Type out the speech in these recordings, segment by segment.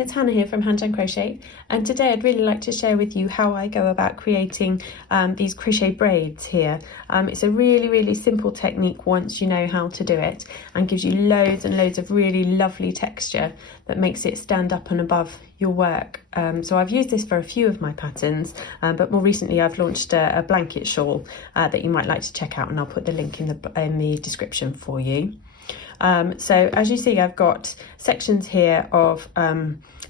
it's Hannah here from Hand Crochet, and today I'd really like to share with you how I go about creating these crochet braids here. It's a really simple technique once you know how to do it, and gives you loads and loads of really lovely texture that makes it stand up and above your work. So I've used this for a few of my patterns, but more recently I've launched a blanket shawl that you might like to check out, and I'll put the link in the description for you. So as you see, I've got sections here of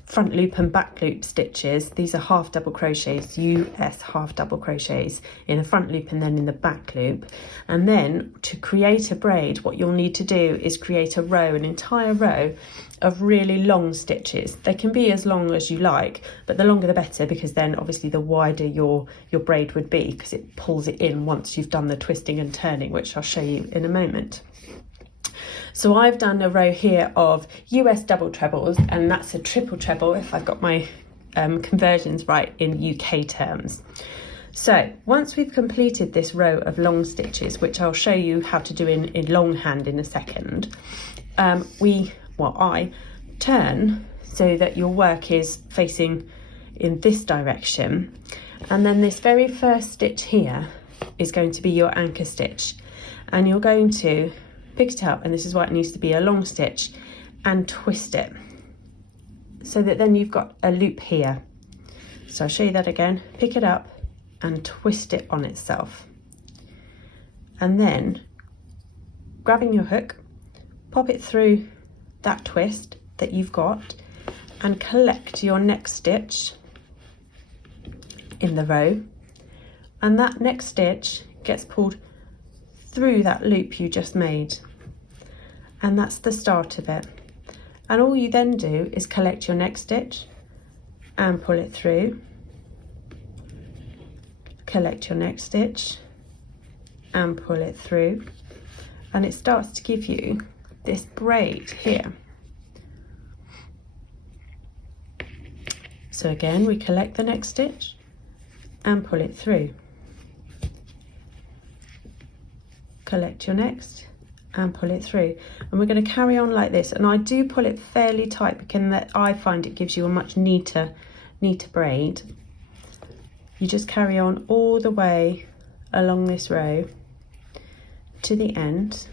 front loop and back loop stitches. These are half double crochets, US half double crochets in the front loop and then in the back loop. And then to create a braid, what you'll need to do is create a row, an entire row of really long stitches. They can be as long as you like, but the longer the better, because then obviously the wider your braid would be, because it pulls it in once you've done the twisting and turning, which I'll show you in a moment. So I've done a row here of US double trebles, and that's a triple treble if I've got my conversions right in UK terms. So once we've completed this row of long stitches, which I'll show you how to do in longhand in a second, I turn so that your work is facing in this direction, and then this very first stitch here is going to be your anchor stitch, and you're going to pick it up, and this is why it needs to be a long stitch, and twist it so that then you've got a loop here. So I'll show you that again. Pick it up and twist it on itself, and then grabbing your hook, pop it through that twist that you've got and collect your next stitch in the row, and that next stitch gets pulled through that loop you just made, and that's the start of it. And all you then do is collect your next stitch and pull it through, collect your next stitch and pull it through, and it starts to give you this braid here. So again, we collect the next stitch and pull it through, collect your next and pull it through, and we're going to carry on like this. And I do pull it fairly tight because that I find it gives you a much neater braid. You just carry on all the way along this row to the end,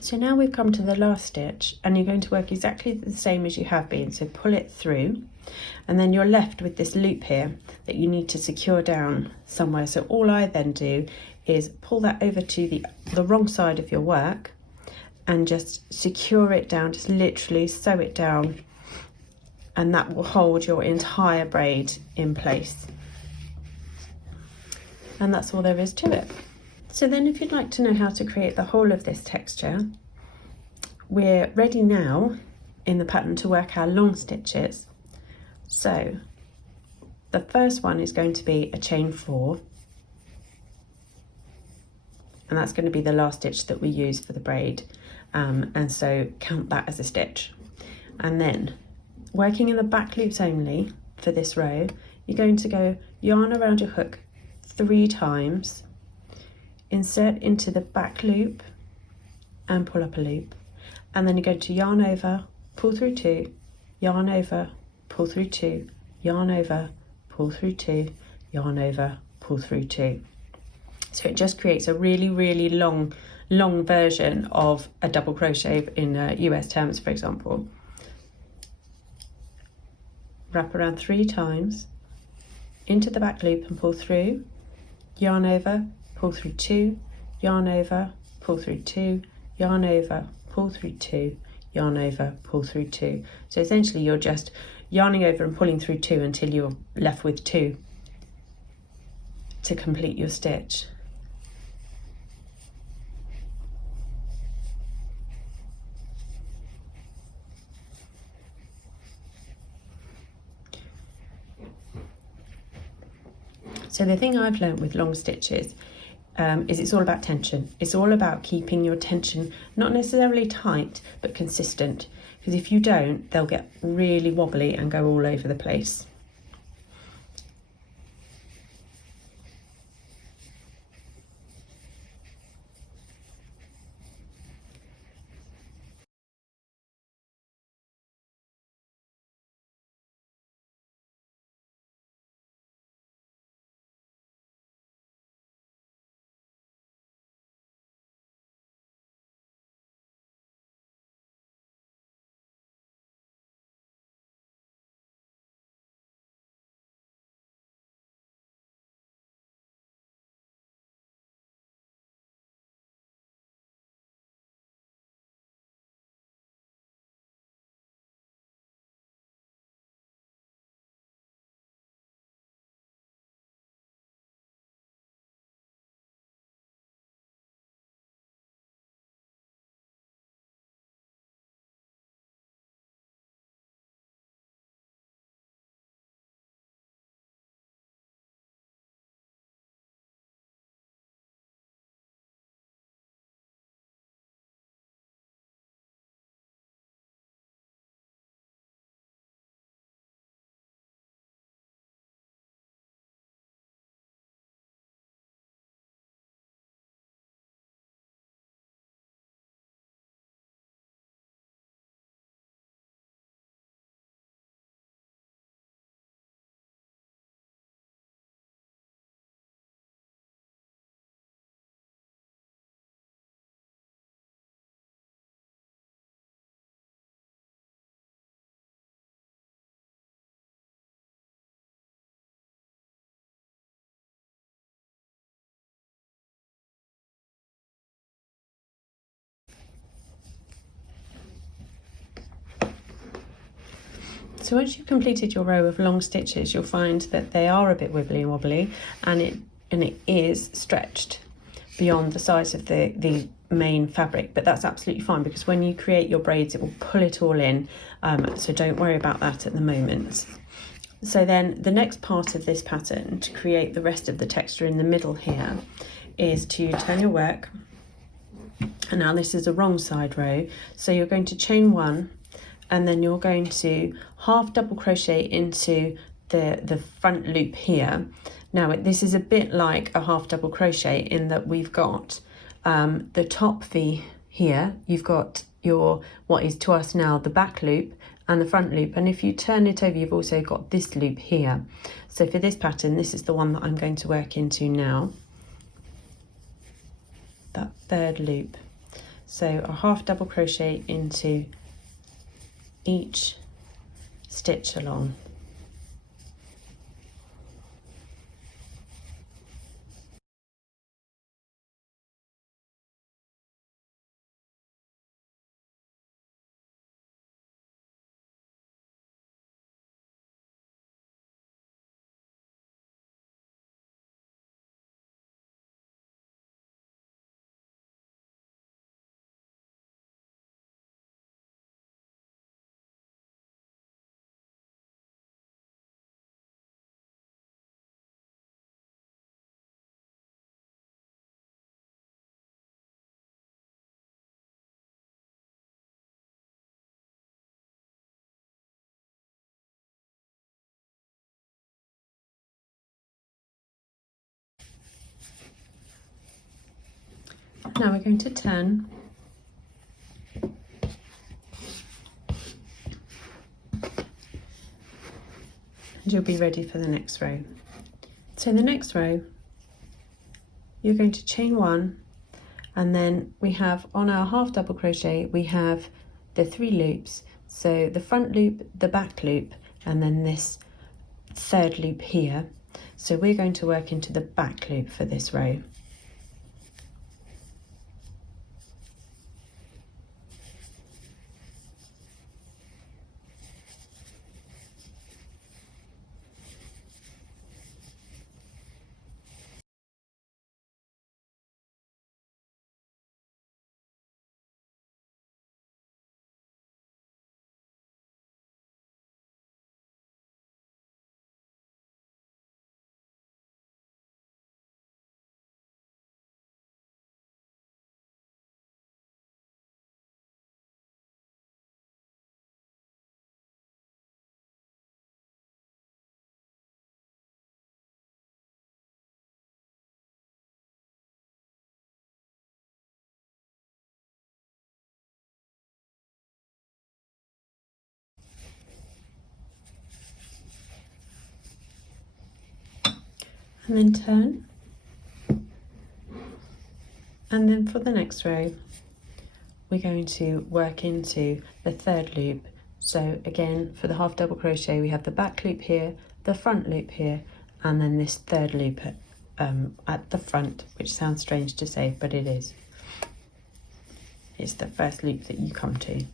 so now we've come to the last stitch, and you're going to work exactly the same as you have been. So pull it through, and then you're left with this loop here that you need to secure down somewhere. So all I then do is pull that over to the wrong side of your work and just secure it down, just literally sew it down, and that will hold your entire braid in place. And that's all there is to it. So then if you'd like to know how to create the whole of this texture, we're ready now in the pattern to work our long stitches. So the first one is going to be a chain 4, and that's going to be the last stitch that we use for the braid, and so count that as a stitch. And then working in the back loops only for this row, you're going to go yarn around your hook 3 times, insert into the back loop and pull up a loop, and then you're going to yarn over, pull through 2, yarn over, pull through 2, yarn over, pull through 2, yarn over, pull through 2. So it just creates a really long version of a double crochet in US terms, for example. Wrap around 3 times, into the back loop and pull through, yarn over, pull through 2, yarn over, pull through 2, yarn over, pull through 2, yarn over, pull through 2. So essentially you're just yarning over and pulling through 2 until you're left with 2 to complete your stitch. So the thing I've learned with long stitches is it's all about tension. It's all about keeping your tension not necessarily tight, but consistent. Because if you don't, they'll get really wobbly and go all over the place. So once you've completed your row of long stitches, you'll find that they are a bit wibbly and wobbly, and it is stretched beyond the size of the main fabric, but that's absolutely fine because when you create your braids, it will pull it all in, so don't worry about that at the moment. So then the next part of this pattern to create the rest of the texture in the middle here is to turn your work, and now this is a wrong side row, so you're going to chain 1, and then you're going to half double crochet into the front loop here. Now this is a bit like a half double crochet in that we've got the top V here, you've got your, what is to us now the back loop and the front loop, and if you turn it over you've also got this loop here. So for this pattern, this is the one that I'm going to work into now, that third loop. So a half double crochet into each stitch along. Now we're going to turn and you'll be ready for the next row. So the next row, you're going to chain 1, and then we have on our half double crochet, we have the 3 loops. So the front loop, the back loop, and then this third loop here. So we're going to work into the back loop for this row. And then turn, and then for the next row we're going to work into the third loop. So again, for the half double crochet we have the back loop here, the front loop here, and then this third loop at the front, which sounds strange to say, but it is. It's the first loop that you come to.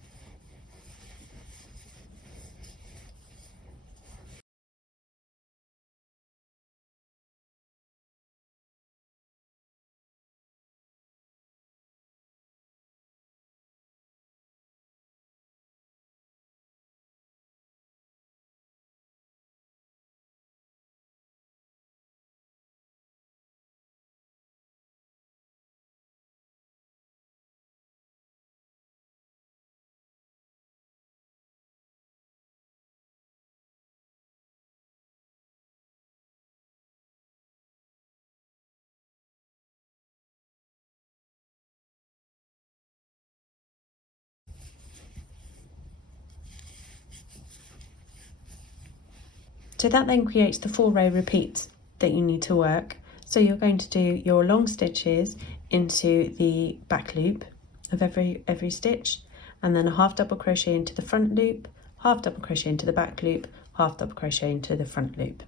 So that then creates the 4 row repeats that you need to work. So you're going to do your long stitches into the back loop of every stitch, and then a half double crochet into the front loop, half double crochet into the back loop, half double crochet into the front loop.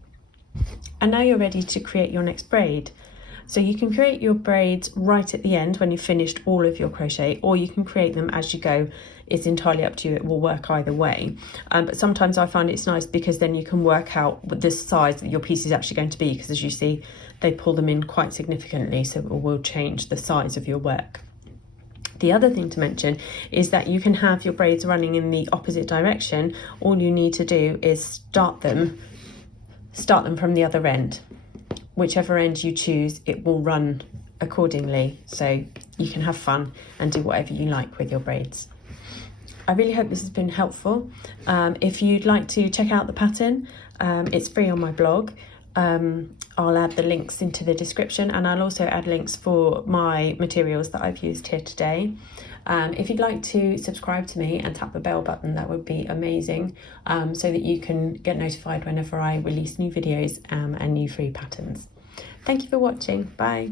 And now you're ready to create your next braid. So you can create your braids right at the end when you've finished all of your crochet, or you can create them as you go. It's entirely up to you, it will work either way. But sometimes I find it's nice because then you can work out what the size that your piece is actually going to be, because as you see, they pull them in quite significantly, so it will change the size of your work. The other thing to mention is that you can have your braids running in the opposite direction. All you need to do is start them from the other end. Whichever end you choose, it will run accordingly, so you can have fun and do whatever you like with your braids. I really hope this has been helpful. If you'd like to check out the pattern, it's free on my blog. I'll add the links into the description, and I'll also add links for my materials that I've used here today. If you'd like to subscribe to me and tap the bell button, that would be amazing, so that you can get notified whenever I release new videos and new free patterns. Thank you for watching. Bye.